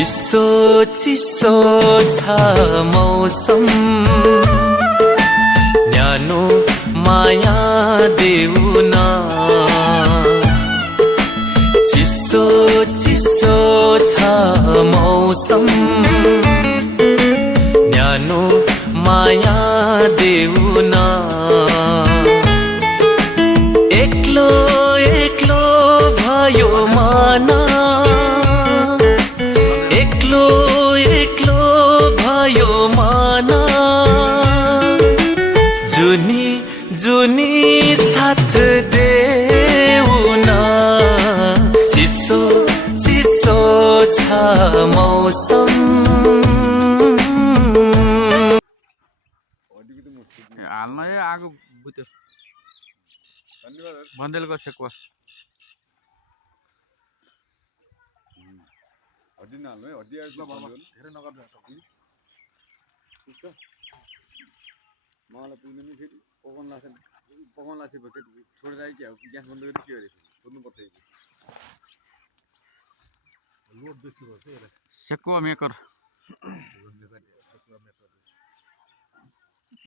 चिसो चिसो छ मौसम न्यानो माया देऊ न चिसो चिसो छ मौसम न्यानो माया देऊ न एक्लो एक्लो भयो मन एक्लो एक्लो भयो मन जुनी जुनी साथ देऊ न चिसो चिसो छ मौसम हाल्न यो आगो बुत्यो बन्देलको सेकुवा हड्डी नहाल्नु है हड्डी धेरै नगर्नु मलाई पुग्दैन नि फेरि पकाउन लाग्छ छोडेर आयो कि ग्यास बन्द गरेर के गरेको छोड्नुपर्छ लोड बेसी भयो सेकुवा मेकर सेकुवा मेकर